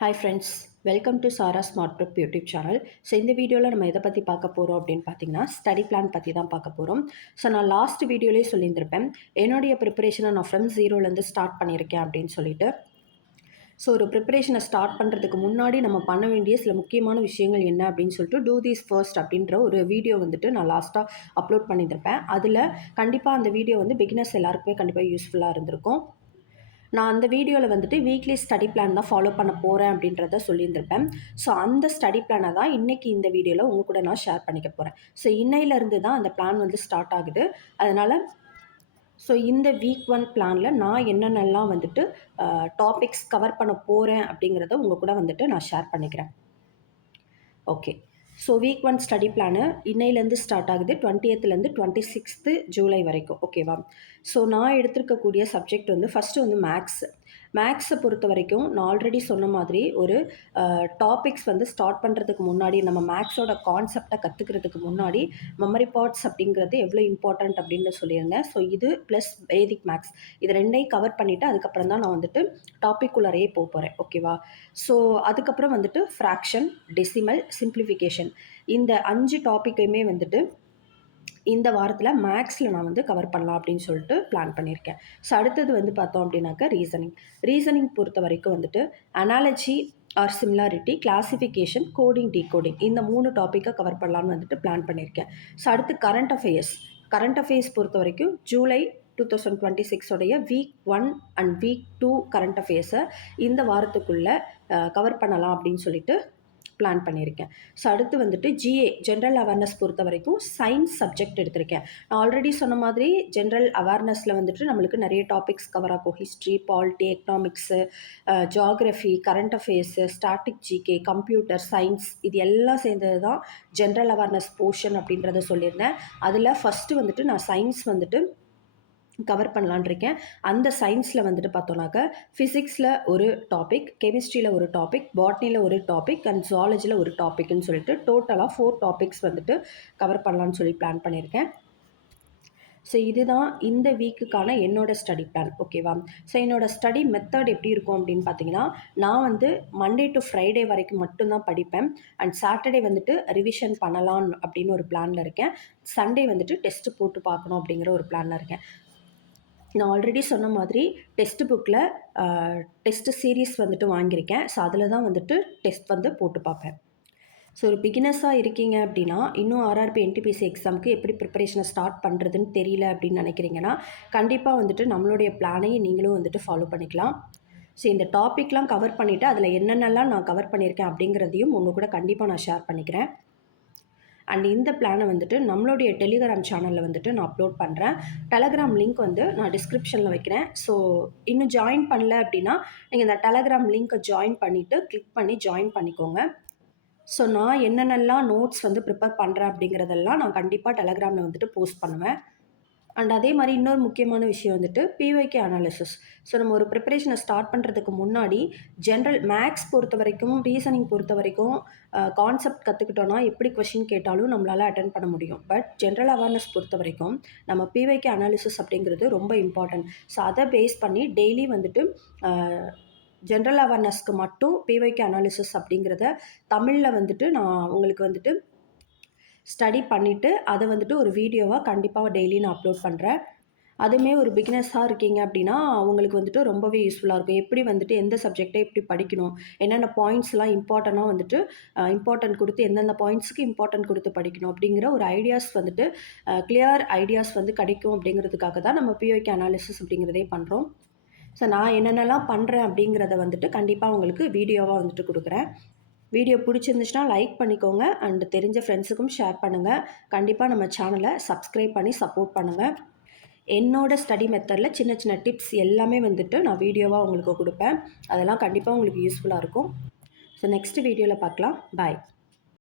Hi friends, welcome to Sara smart prep YouTube channel. So இந்த வீடியோவில் நம்ம எதை பற்றி பார்க்க போகிறோம் அப்படின்னு பார்த்தீங்கன்னா, ஸ்டடி பிளான் பற்றி தான் பார்க்க போகிறோம். ஸோ நான் லாஸ்ட் வீடியோலேயே சொல்லியிருந்திருப்பேன், என்னுடைய ப்ரிப்பரேஷனை நான் ஃப்ரம் ஜீரோலேருந்து ஸ்டார்ட் பண்ணியிருக்கேன் அப்படின்னு சொல்லிட்டு. ஸோ ஒரு ப்ரிப்பரேஷனை ஸ்டார்ட் பண்ணுறதுக்கு முன்னாடி நம்ம பண்ண வேண்டிய சில முக்கியமான விஷயங்கள் என்ன அப்படின்னு சொல்லிட்டு டூ தீஸ் ஃபர்ஸ்ட் அப்படின்ற ஒரு வீடியோ வந்துட்டு நான் லாஸ்ட்டாக அப்லோட் பண்ணியிருப்பேன். அதில் கண்டிப்பாக அந்த வீடியோ வந்து பிகினர்ஸ் எல்லாருக்குமே கண்டிப்பாக யூஸ்ஃபுல்லாக இருந்திருக்கும். நான் அந்த வீடியோவில் வந்துட்டு வீக்லி ஸ்டடி பிளான் தான் ஃபாலோ பண்ண போகிறேன் அப்படின்றத சொல்லியிருந்திருப்பேன். ஸோ அந்த ஸ்டடி பிளானை தான் இன்றைக்கி இந்த வீடியோவில் உங்கள் கூட நான் ஷேர் பண்ணிக்க போகிறேன். ஸோ இன்னையிலேருந்து தான் அந்த பிளான் வந்து ஸ்டார்ட் ஆகுது. அதனால் இந்த வீக் 1 பிளானில் நான் என்னென்னலாம் வந்துட்டு டாபிக்ஸ் கவர் பண்ண போகிறேன் அப்படிங்கிறத உங்கள் கூட வந்துட்டு நான் ஷேர் பண்ணிக்கிறேன். Okay. So week 1 study plan இன்னையிலேருந்து ஸ்டார்ட் ஆகுது. 20th 26th ஜூலை வரைக்கும். ஓகேவா? ஸோ நான் எடுத்திருக்கக்கூடிய சப்ஜெக்ட் வந்து ஃபஸ்ட்டு வந்து மேக்ஸை பொறுத்த வரைக்கும் நான் ஆல்ரெடி சொன்ன மாதிரி ஒரு டாபிக்ஸ் வந்து ஸ்டார்ட் பண்ணுறதுக்கு முன்னாடி நம்ம மேக்ஸோட கான்செப்டை கற்றுக்கிறதுக்கு முன்னாடி மெமரி பார்ட்ஸ் அப்படிங்கிறது எவ்வளோ இம்பார்ட்டண்ட் அப்படின்னு சொல்லியிருந்தேன். ஸோ இது ப்ளஸ் வேதிக் மேக்ஸ் இது ரெண்டையும் கவர் பண்ணிவிட்டு அதுக்கப்புறம் தான் நான் வந்துட்டு டாபிக் உள்ளாரையே போக போகிறேன். ஓகேவா? ஸோ அதுக்கப்புறம் வந்துட்டு ஃப்ராக்ஷன், டெசிமல், சிம்பிளிஃபிகேஷன் இந்த 5 டாப்பிக்கையுமே வந்துட்டு இந்த வாரத்தில் மேக்ஸில் நான் வந்து கவர் பண்ணலாம் அப்படின்னு சொல்லிட்டு பிளான் பண்ணியிருக்கேன். ஸோ அடுத்தது வந்து பார்த்தோம் அப்படின்னாக்கா ரீசனிங் பொறுத்த வரைக்கும் வந்துட்டு analogy or similarity, classification, coding, decoding இந்த 3 டாப்பிக்கை கவர் பண்ணலான்னு வந்துட்டு பிளான் பண்ணியிருக்கேன். ஸோ அடுத்து கரண்ட் அஃபேர்ஸ் பொறுத்த வரைக்கும் July 2026 week 1 and week 2 current அஃபேர்ஸை இந்த வாரத்துக்குள்ளே கவர் பண்ணலாம் அப்படின்னு சொல்லிட்டு பிளான் பண்ணியிருக்கேன். ஸோ அடுத்து வந்துட்டு ஜென்ரல் அவேர்னஸ் பொறுத்த வரைக்கும் சயின்ஸ் சப்ஜெக்ட் எடுத்திருக்கேன். நான் ஆல்ரெடி சொன்ன மாதிரி ஜென்ரல் அவேர்னஸில் வந்துட்டு நம்மளுக்கு நிறைய டாபிக்ஸ் கவர் ஆகும். History, polity, economics, geography, current affairs, static GK, computer science இது எல்லாம் சேர்ந்தது தான் ஜென்ரல் அவேர்னஸ் போர்ஷன் அப்படின்றத சொல்லியிருந்தேன். அதில் ஃபஸ்ட்டு வந்துட்டு நான் சயின்ஸ் வந்துட்டு கவர் பண்ணலான் இருக்கேன். அந்த சயின்ஸில் வந்துட்டு பார்த்தோன்னாக்கா ஃபிசிக்ஸில் ஒரு டாபிக், கெமிஸ்ட்ரியில் ஒரு டாபிக், பாட்னியில் ஒரு டாபிக் அண்ட் ஜுவாலஜியில் ஒரு டாபிக்னு சொல்லிட்டு டோட்டலாக 4 டாபிக்ஸ் வந்துட்டு கவர் பண்ணலான்னு சொல்லி பிளான் பண்ணியிருக்கேன். ஸோ இதுதான் இந்த வீக்குக்கான என்னோடய ஸ்டடி பிளான். ஓகேவா? ஸோ என்னோடய ஸ்டடி மெத்தட் எப்படி இருக்கும் அப்படின்னு பார்த்தீங்கன்னா, நான் வந்து மண்டே டு ஃப்ரைடே வரைக்கும் மட்டும்தான் படிப்பேன். அண்ட் சாட்டர்டே வந்துட்டு ரிவிஷன் பண்ணலாம் அப்படின்னு ஒரு பிளானில் இருக்கேன். சண்டே வந்துட்டு டெஸ்ட்டு போட்டு பார்க்கணும் அப்படிங்கிற ஒரு பிளானில் இருக்கேன். நான் ஆல்ரெடி சொன்ன மாதிரி டெக்ஸ்ட் புக்கில் டெஸ்ட்டு சீரீஸ் வந்துட்டு வாங்கியிருக்கேன். ஸோ அதில் தான் வந்துட்டு டெஸ்ட் வந்து போட்டு பார்ப்பேன். ஸோ ஒரு பிகினர்ஸாக இருக்கீங்க அப்படின்னா, இன்னும் ஆர்ஆர்பி என்டிபிசி எக்ஸாமுக்கு எப்படி ப்ரிப்பரேஷனை ஸ்டார்ட் பண்ணுறதுன்னு தெரியல அப்படின்னு நினைக்கிறீங்கன்னா, கண்டிப்பாக வந்துட்டு நம்மளுடைய பிளானையும் நீங்களும் வந்துட்டு ஃபாலோ பண்ணிக்கலாம். ஸோ இந்த டாப்பிக்லாம் கவர் பண்ணிவிட்டு அதில் என்னென்னலாம் நான் கவர் பண்ணியிருக்கேன் அப்படிங்கிறதையும் உங்கள் கூட கண்டிப்பாக நான் ஷேர் பண்ணிக்கிறேன். அண்ட் இந்த பிளானை வந்துட்டு நம்மளுடைய டெலிகிராம் சேனலில் வந்துட்டு நான் அப்லோட் பண்ணுறேன். டெலகிராம் லிங்க் வந்து நான் டிஸ்கிரிப்ஷனில் வைக்கிறேன். ஸோ இன்னும் ஜாயின் பண்ணல அப்படின்னா நீங்கள் இந்த டெலகிராம் லிங்க்கை ஜாயின் பண்ணிவிட்டு கிளிக் பண்ணி ஜாயின் பண்ணிக்கோங்க. ஸோ நான் என்னென்னலாம் நோட்ஸ் வந்து ப்ரிப்பேர் பண்ணுறேன் அப்படிங்கிறதெல்லாம் நான் கண்டிப்பாக டெலகிராமில் வந்துட்டு போஸ்ட் பண்ணுவேன். அண்ட் அதே மாதிரி இன்னொரு முக்கியமான விஷயம் வந்துட்டு பிஒய்கே அனாலிசிஸ். ஸோ நம்ம ஒரு ப்ரிப்பரேஷனை ஸ்டார்ட் பண்ணுறதுக்கு முன்னாடி ஜென்ரல் மேக்ஸ் பொறுத்த வரைக்கும், ரீசனிங் பொறுத்த வரைக்கும் கான்செப்ட் கற்றுக்கிட்டோன்னா எப்படி கொஷின் கேட்டாலும் நம்மளால் அட்டென்ட் பண்ண முடியும். பட் ஜென்ரல் அவேர்னஸ் பொறுத்த வரைக்கும் நம்ம பிஒய்கே அனாலிசிஸ் அப்படிங்கிறது ரொம்ப இம்பார்ட்டன்ட். ஸோ அதை பேஸ் பண்ணி டெய்லி வந்துட்டு ஜென்ரல் அவேர்னஸ்க்கு மட்டும் பிஒய்கே அனாலிசிஸ் அப்படிங்கிறத தமிழில் வந்துட்டு நான் உங்களுக்கு வந்துட்டு ஸ்டடி பண்ணிவிட்டு அதை வந்துட்டு ஒரு வீடியோவாக கண்டிப்பாக டெய்லி நான் அப்லோட் பண்ணுறேன். அதுவுமே ஒரு பிகினர்ஸாக இருக்கீங்க அப்படின்னா அவங்களுக்கு வந்துட்டு ரொம்பவே யூஸ்ஃபுல்லாக இருக்கும். எப்படி வந்துட்டு எந்த சப்ஜெக்டை எப்படி படிக்கணும், என்னென்ன பாயிண்ட்ஸ்லாம் இம்பார்ட்டண்ட்டாக வந்துட்டு இம்பார்ட்டன்ட் கொடுத்து எந்தெந்த பாயிண்ட்ஸுக்கு இம்பார்ட்டன்ட் கொடுத்து படிக்கணும் அப்படிங்கிற ஒரு ஐடியாஸ் வந்துட்டு கிளியர் ஐடியாஸ் வந்து கிடைக்கும் அப்படிங்கிறதுக்காக தான் நம்ம பிஒய்கே அனாலிசிஸ் அப்படிங்கிறதே பண்ணுறோம். ஸோ நான் என்னென்னலாம் பண்ணுறேன் அப்படிங்கிறத வந்துட்டு கண்டிப்பாக உங்களுக்கு வீடியோவாக வந்துட்டு கொடுக்குறேன். வீடியோ பிடிச்சிருந்துச்சுன்னா லைக் பண்ணிக்கோங்க அண்ட் தெரிஞ்ச ஃப்ரெண்ட்ஸுக்கும் ஷேர் பண்ணுங்கள். கண்டிப்பாக நம்ம சேனலை சப்ஸ்கிரைப் பண்ணி சப்போர்ட் பண்ணுங்கள். என்னோடய ஸ்டடி மெத்தடில் சின்ன சின்ன டிப்ஸ் எல்லாமே வந்துட்டு நான் வீடியோவாக உங்களுக்கு கொடுப்பேன். அதெல்லாம் கண்டிப்பாக உங்களுக்கு யூஸ்ஃபுல்லாக இருக்கும். ஸோ நெக்ஸ்ட் வீடியோவில் பார்க்கலாம். பாய்.